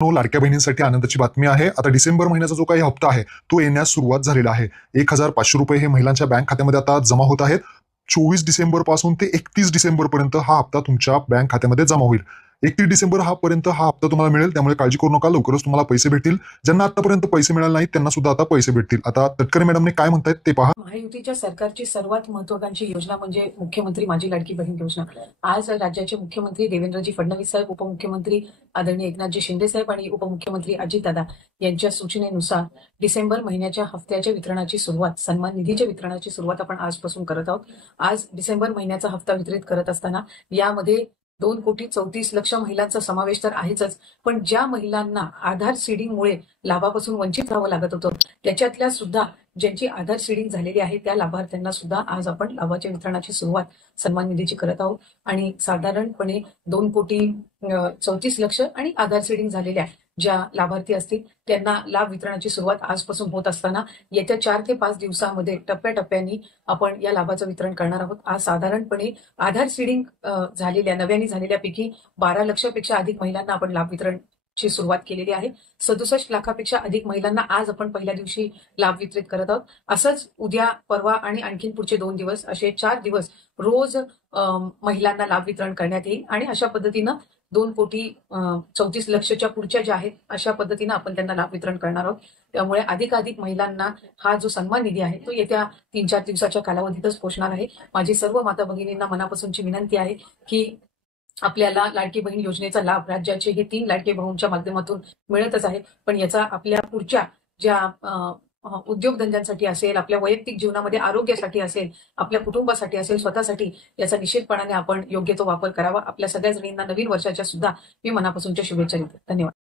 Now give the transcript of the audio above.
लाडक्या बहिणींसाठी आनंदाची बातमी आहे। आता डिसेंबर महिन्याचा जो काही हप्ता आहे तो येण्यास सुरुवात झालेला आहे। 1,500 रुपये हे महिलांच्या बँक खात्यामध्ये आता जमा होत आहेत। 24 डिसेंबर पासून ते 31 डिसेंबर पर्यंत हा हप्ता तुमच्या बँक खात्यामध्ये जमा होईल। 31 डिसेंबर पर्यंत हा हप्ता तुम्हाला मिळेल, त्यामुळे काळजी करू नका, लवकरच तुम्हाला पैसे भेटतील। ज्यांना आतापर्यंत पैसे मिळाले नाहीत त्यांना सुद्धा आता पैसे भेटतील। आता तटकरे मॅडमने काय म्हणतायत ते पहा। महायुतीच्या सरकारची सर्वात महत्त्वाकांक्षी योजना म्हणजे मुख्यमंत्री माझी लाडकी बहीण योजना। आज राज्याचे मुख्यमंत्री देवेंद्रजी फडणवीस साहेब, उपमुख्यमंत्री आदरणीय एकनाथजी शिंदे साहेब आणि उपमुख्यमंत्री अजितदादा यांच्या सूचनेनुसार डिसेंबर महिन्याच्या हप्त्याच्या वितरणाची सुरुवात, सन्मान निधीच्या वितरणाची सुरुवात आपण आजपासून करत आहोत। आज डिसेंबर महिन्याचा हप्ता वितरित करत असताना यामध्ये 2,34,00,000 महिलांचा समावेश तर आहेच, पण ज्या महिलांना आधार सीडिंगमुळे लाभापासून वंचित राहावं लागत होतं त्याच्यातल्या सुद्धा ज्यांची आधार सीडिंग झालेली आहे त्या लाभार्थ्यांना सुद्धा आज आपण लाभाच्या वितरणाची सुरुवात सन्मान निधीची करत आहोत। आणि साधारणपणे 2,34,00,000 आणि आधार सीडिंग झालेल्या ज्या लाभार्थी असतील त्यांना लाभ वितरणाची सुरुवात आजपासून होत असताना येत्या 4 ते 5 दिवसांमध्ये टप्प्याटप्प्याने आपण या लाभाचं वितरण करणार आहोत। आज साधारणपणे आधार सीडिंग झालेल्या नव्याने झालेल्यापैकी 12 लाखापेक्षा अधिक महिलांना आपण लाभ वितरण ची सुरुवात केलेली आहे। 67 लाखापेक्षा अधिक महिलांना आज आपण पहिल्या दिवशी लाभ वितरित करत आहोत। असंच उद्या, परवा आणि आणखीन पुढचे 2 दिवस असे 4 दिवस रोज महिलांना लाभ वितरण करण्यात येईल आणि अशा पद्धतीनं 2,34,00,000च्या पुढच्या ज्या आहेत अशा पद्धतीनं आपण त्यांना लाभ वितरण करणार आहोत। त्यामुळे अधिकाधिक महिलांना हा जो सन्मान निधी आहे तो येत्या 3-4 दिवसाच्या कालावधीतच पोहोचणार आहे। माझी सर्व माता भगिनींना मनापासूनची विनंती आहे की आपल्याला लाडकी बहीण योजनेचा लाभ राज्याचे हे 3 लाडके भाऊंच्या माध्यमातून मिळतच आहे, पण याचा आपल्या पुढच्या ज्या उद्योगधंद्यांसाठी असेल, आपल्या वैयक्तिक जीवनामध्ये आरोग्यासाठी असेल, आपल्या कुटुंबासाठी असेल, स्वतःसाठी याचा निश्चितपणाने आपण योग्य तो वापर करावा। आपल्या सगळ्या जणींना नवीन वर्षाच्या सुद्धा मी मनापासूनच्या शुभेच्छा देते। धन्यवाद।